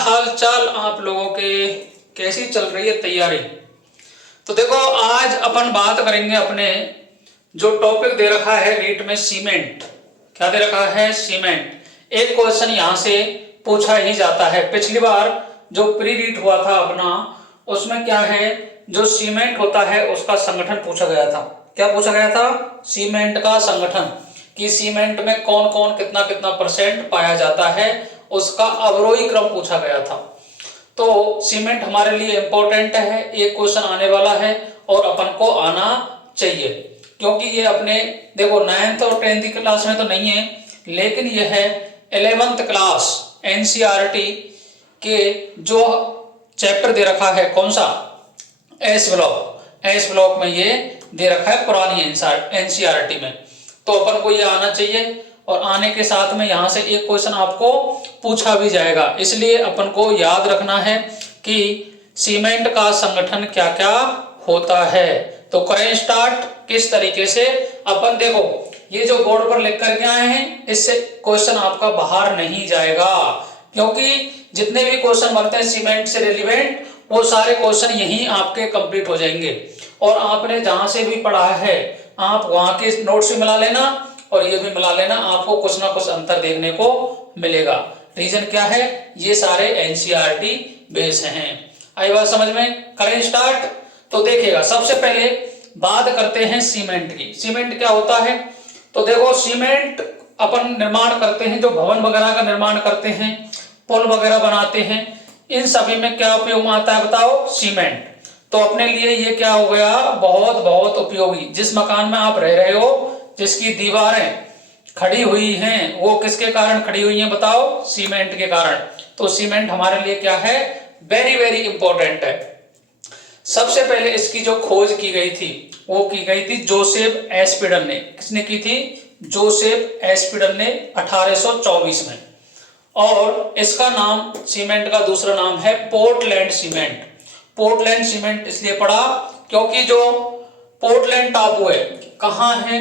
हाल चाल आप लोगों के, कैसी चल रही है तैयारी। तो देखो आज अपन बात करेंगे अपने जो टॉपिक दे रखा है नीट में, सीमेंट। क्या दे रखा है? सीमेंट। एक क्वेश्चन यहां से पूछा ही जाता है। पिछली बार जो प्री रीट हुआ था अपना, उसमें क्या है, जो सीमेंट होता है उसका संगठन पूछा गया था। क्या पूछा गया था? सीमेंट का संगठन, कि सीमेंट में कौन कौन कितना कितना परसेंट पाया जाता है, उसका अवरोही क्रम पूछा गया था। तो सीमेंट हमारे लिए इंपॉर्टेंट है, एक क्वेश्चन आने वाला है और अपन को आना चाहिए, क्योंकि ये अपने देखो 9th और 10th क्लास में तो नहीं है, लेकिन यह है 11th क्लास एनसीईआरटी के जो चैप्टर दे रखा है, कौन सा? एस ब्लॉक में ये दे रखा है पुरानी एनसीईआरटी में। तो अपन को ये आना चाहिए, और आने के साथ में यहाँ से एक क्वेश्चन आपको पूछा भी जाएगा। इसलिए अपन को याद रखना है कि सीमेंट का संगठन क्या क्या होता है। तो करें स्टार्ट। किस तरीके से अपन, देखो ये जो बोर्ड पर लिख करके आए हैं, इससे क्वेश्चन आपका बाहर नहीं जाएगा, क्योंकि जितने भी क्वेश्चन बनते हैं सीमेंट से रिलेवेंट, वो सारे क्वेश्चन यहीं आपके कंप्लीट हो जाएंगे। और आपने जहां से भी पढ़ा है आप वहां के नोट्स भी मिला लेना और ये भी मिला लेना, आपको कुछ ना कुछ अंतर देखने को मिलेगा। रीजन क्या है? ये सारे एनसीईआरटी बेस हैं। आई बात समझ में? करें स्टार्ट। तो देखिएगा, सबसे पहले बात करते हैं सीमेंट की। सीमेंट क्या होता है? तो देखो सीमेंट अपन निर्माण करते हैं, जो भवन वगैरह का निर्माण करते हैं, पुल वगैरह बनाते हैं, इन सभी में क्या उपयोग में आता है बताओ? सीमेंट। तो अपने लिए ये क्या हो गया? बहुत बहुत उपयोगी। जिस मकान में आप रह रहे हो, जिसकी दीवारें खड़ी हुई हैं, वो किसके कारण खड़ी हुई हैं बताओ? सीमेंट के कारण। तो सीमेंट हमारे लिए क्या है? वेरी वेरी इंपॉर्टेंट है। सबसे पहले इसकी जो खोज की गई थी, वो की गई थी जोसेफ एस्पिडल ने। किसने की थी? जोसेफ एस्पिडल ने 1824 में। और इसका नाम, सीमेंट का दूसरा नाम है पोर्टलैंड सीमेंट। पोर्टलैंड सीमेंट इसलिए पड़ा क्योंकि जो पोर्टलैंड टापू है, कहां है?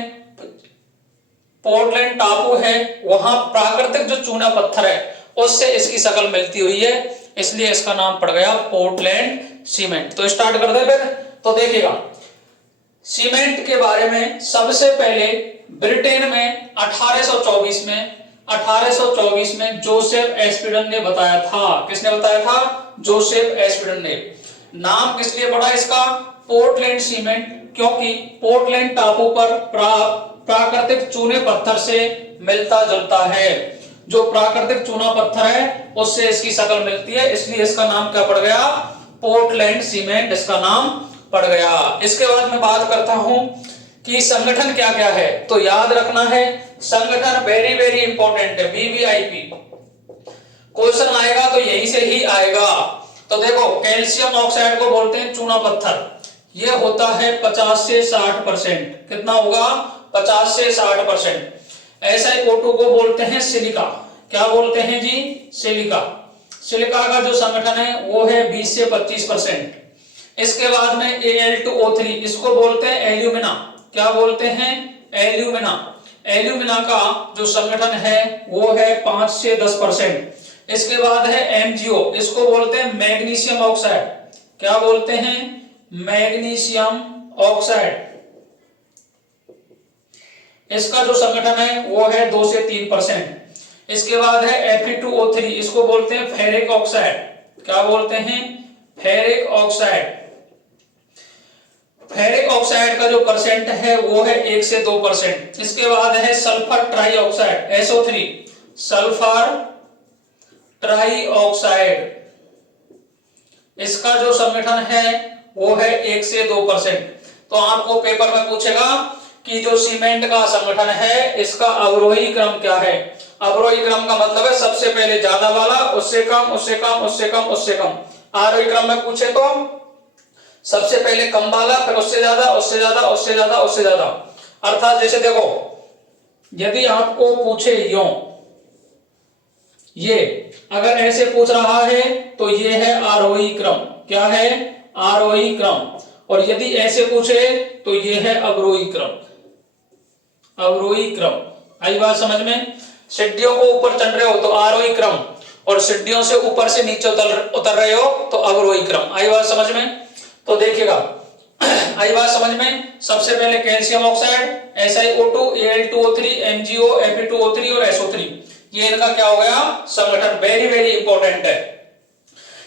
पोर्टलैंड टापू है, वहां प्राकृतिक जो चूना पत्थर है उससे इसकी शक्ल मिलती हुई है, इसलिए इसका नाम पड़ गया पोर्टलैंड सीमेंट। तो स्टार्ट कर दे फिर। तो देखिएगा, सीमेंट के बारे में सबसे पहले ब्रिटेन में 1824 में जोसेफ एस्पिडल ने बताया था। किसने बताया था? जोसेफ एस्पिडल ने। नाम किस लिए पड़ा इसका? पोर्टलैंड सीमेंट, क्योंकि पोर्टलैंड टापू पर प्राकृतिक चूने पत्थर से मिलता जुलता है। जो प्राकृतिक चूना पत्थर है उससे इसकी शक्ल मिलती है, इसलिए इसका नाम क्या पड़ गया? पोर्टलैंड सीमेंट इसका नाम पड़ गया। इसके बाद मैं बात करता हूं कि संगठन क्या क्या है। तो याद रखना है, संगठन वेरी वेरी इंपॉर्टेंट है। वीवीआईपी क्वेश्चन आएगा तो यही से ही आएगा। तो देखो, कैल्शियम ऑक्साइड को बोलते हैं चूना पत्थर। यह होता है 50 से 60%। कितना होगा? 50 से 60%। SiO2 को बोलते हैं सिलिका। क्या बोलते हैं जी? सिलिका। सिलिका का जो संगठन है वो है 20 से 25%। इसके बाद में Al2O3, इसको बोलते हैं एल्यूमिना। क्या बोलते हैं? एल्यूमिना। एल्यूमिना का जो संगठन है वो है 5 से 10%। इसके बाद है MgO, इसको बोलते हैं मैग्नीशियम ऑक्साइड। क्या बोलते हैं? Magnesium oxide. इसका जो संगठन है वो है 2 से 3%। इसके बाद है Fe2O3, इसको बोलते हैं फेरिक ऑक्साइड। क्या बोलते हैं? Ferric oxide. फेरिक ऑक्साइड का जो परसेंट है वो है 1 से 2%। इसके बाद है sulphur try oxide, SO3, sulphur try oxide. इसका जो संगठन है वो है 1 से 2%। तो आपको पेपर में पूछेगा कि जो सीमेंट का संगठन है इसका अवरोही क्रम क्या है। अवरोही क्रम का मतलब है सबसे पहले ज्यादा वाला, उससे कम, उससे कम, उससे कम, उससे कम। आरोही क्रम में पूछे तो सबसे पहले कम वाला, फिर उससे ज्यादा, उससे ज्यादा, उससे ज्यादा, उससे ज्यादा। अर्थात जैसे देखो, यदि आपको पूछे यूं, ये अगर ऐसे पूछ रहा है तो ये है आरोही क्रम। क्या है? आरोही क्रम। और यदि ऐसे पूछे तो ये है अवरोही क्रम। अवरोही क्रम। आई बात समझ में? सीढ़ियों को ऊपर चढ़ रहे हो तो आरोही क्रम, और सीढ़ियों से ऊपर से नीचे उतर रहे हो तो अवरोही क्रम। आई बात समझ में? तो देखिएगा, आई बात समझ में? सबसे पहले calcium oxide SiO2, Al2O3, MgO, Fe2O3 और SO3, ये इनका क्या हो गया? संगठन। वेरी वेरी इंपॉर्टेंट है।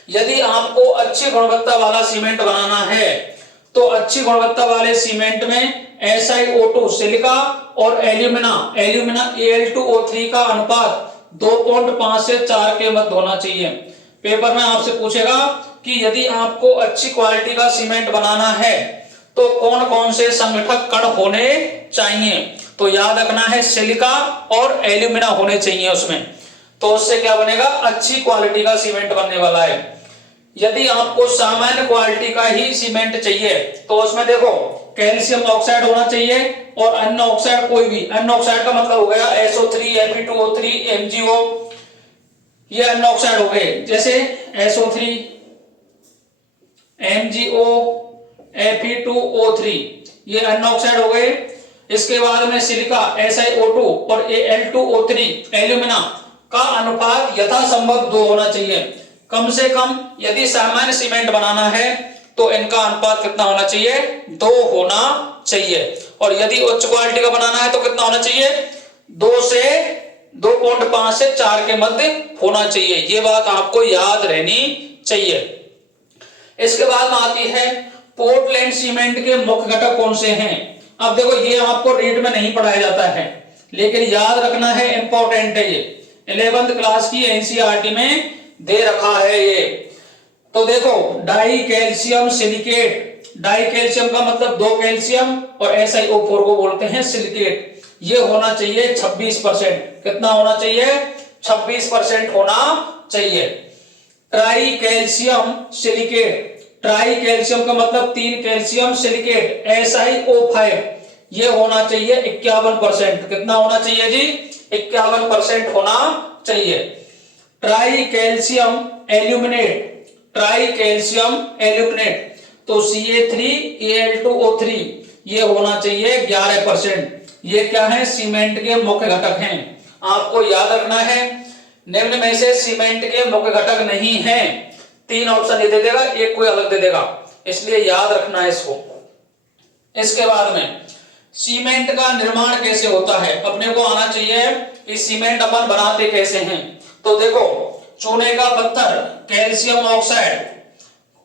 यदि आपको अच्छी गुणवत्ता वाला सीमेंट बनाना है तो अच्छी गुणवत्ता वाले सीमेंट में SiO2 सिलिका और एल्यूमिना Al2O3 का अनुपात 2.5 से 4 के मध्य होना चाहिए। पेपर में आपसे पूछेगा कि यदि आपको अच्छी क्वालिटी का सीमेंट बनाना है तो कौन कौन से संगठक कण होने चाहिए, तो याद रखना है सिलिका और एल्यूमिना होने चाहिए उसमें। तो उससे क्या बनेगा? अच्छी क्वालिटी का सीमेंट बनने वाला है। यदि आपको सामान्य क्वालिटी का ही सीमेंट चाहिए तो उसमें देखो कैल्शियम ऑक्साइड होना चाहिए और अन्य ऑक्साइड कोई भी, अन्य ऑक्साइड का मतलब हो गया SO3, Fe2O3, MgO, ये अन्य ऑक्साइड हो गए, जैसे SO3, MgO, Fe2O3, ये अन्य ऑक्साइड हो गए। इसके बाद में सिलिका SiO2 और Al2O3 एल्यूमिना का अनुपात यथासंभव 2 होना चाहिए। कम से कम यदि सामान्य सीमेंट बनाना है तो इनका अनुपात कितना होना चाहिए? 2 होना चाहिए। और यदि उच्च क्वालिटी का बनाना है तो कितना होना चाहिए? 2.5 से 4 के मध्य होना चाहिए। ये बात आपको याद रहनी चाहिए। इसके बाद में आती है पोर्टलैंड सीमेंट के मुख्य घटक कौन से हैं। अब देखो ये आपको रीड में नहीं पढ़ाया जाता है लेकिन याद रखना है, इंपॉर्टेंट है ये। 11th क्लास की एनसीईआरटी में दे रखा है ये। तो देखो die calcium silicate, die calcium का मतलब 2 कैल्शियम और SiO4 को बोलते हैं सिलिकेट, ये होना चाहिए 26%। कितना होना चाहिए? 26% होना चाहिए। Try calcium silicate, try calcium का मतलब 3 कैल्शियम सिलिकेट SiO5, ये होना चाहिए 51%। कितना होना चाहिए जी? 51% होना चाहिए। Try calcium aluminate, try calcium aluminate तो Ca3Al2O3, ये होना चाहिए 11%। ये क्या है? सीमेंट के मुख्य घटक हैं। आपको याद रखना है निम्न में से सीमेंट के मुख्य घटक नहीं है। 3 ऑप्शन ये दे देगा, एक कोई अलग दे देगा, इसलिए याद रखना है इसको। इसके बाद में सीमेंट का निर्माण कैसे होता है अपने को आना चाहिए कि सीमेंट अपन बनाते कैसे हैं। तो देखो चूने का पत्थर, कैल्शियम ऑक्साइड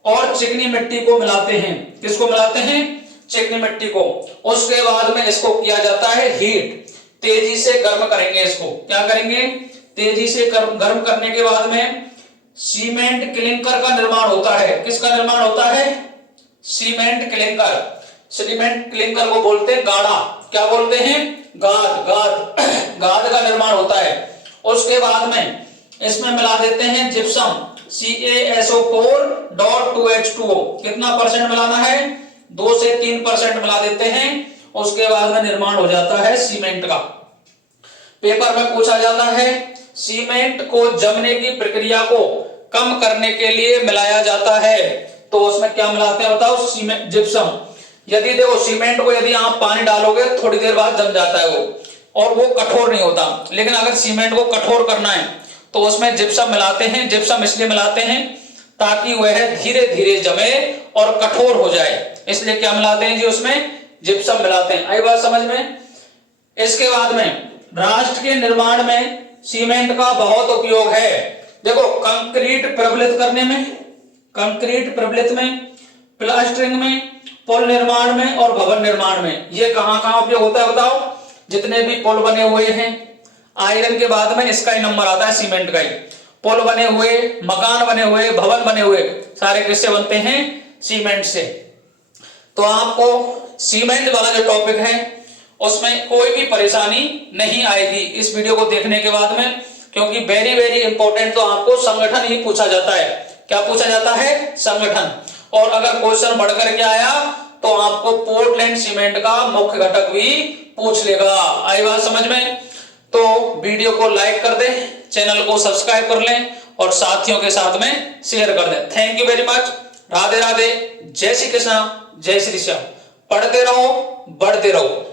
और चिकनी मिट्टी को मिलाते हैं। किसको मिलाते हैं? चिकनी मिट्टी को। उसके बाद में इसको किया जाता है हीट, तेजी से गर्म करेंगे इसको। क्या करेंगे? तेजी से गर्म करने के बाद में सीमेंट क्लिंकर का निर्माण होता है। किसका निर्माण होता है? Cement clinker. सीमेंट क्लिंकर को बोलते हैं गाढ़ा। क्या बोलते हैं? गाद का निर्माण होता है। उसके बाद में इसमें मिला देते हैं जिप्सम CaSO4.2H2O। कितना परसेंट मिलाना है? 2 से 3% मिला देते हैं। उसके बाद में निर्माण हो जाता है सीमेंट का। पेपर में पूछा जाता है सीमेंट को जमने की प्रक्रिया को कम करने के लिए मिलाया जाता है, तो उसमें क्या मिलाते हैं बताओ? Cement, gypsum. यदि देखो सीमेंट को यदि आप पानी डालोगे थोड़ी देर बाद जम जाता है वो, और वो कठोर नहीं होता। लेकिन अगर सीमेंट को कठोर करना है तो उसमें जिप्सम मिलाते हैं। जिप्सम इसलिए मिलाते हैं ताकि वह धीरे धीरे जमे और कठोर हो जाए, इसलिए क्या मिलाते हैं जी? उसमें जिप्सम मिलाते हैं। आई बात समझ में? इसके बाद में राष्ट्र के निर्माण में सीमेंट का बहुत उपयोग है। देखो कंक्रीट प्रबलित करने में, कंक्रीट प्रबलित में, प्लास्टरिंग में, पुल निर्माण में और भवन निर्माण में। ये कहां कहां उपयोग होता है बताओ? जितने भी पुल बने हुए हैं, आयरन के बाद में इसका ही नंबर आता है, सीमेंट का ही। पुल बने हुए, मकान बने हुए, भवन बने हुए, सारे किससे बनते हैं? सीमेंट से। तो आपको सीमेंट वाला जो टॉपिक है उसमें कोई भी परेशानी नहीं आएगी इस वीडियो को देखने के बाद में, क्योंकि वेरी वेरी इंपॉर्टेंट तो आपको संगठन ही पूछा जाता है। क्या पूछा जाता है? संगठन। और अगर क्वेश्चन बढ़कर के आया तो आपको पोर्टलैंड सीमेंट का मुख्य घटक भी पूछ लेगा। आई बात समझ में? तो वीडियो को लाइक कर दें, चैनल को सब्सक्राइब कर लें और साथियों के साथ में शेयर कर दें। Thank you very much. Radhe Radhe, जय श्री कृष्णा, जय श्री श्याम। पढ़ते रहो, बढ़ते रहो।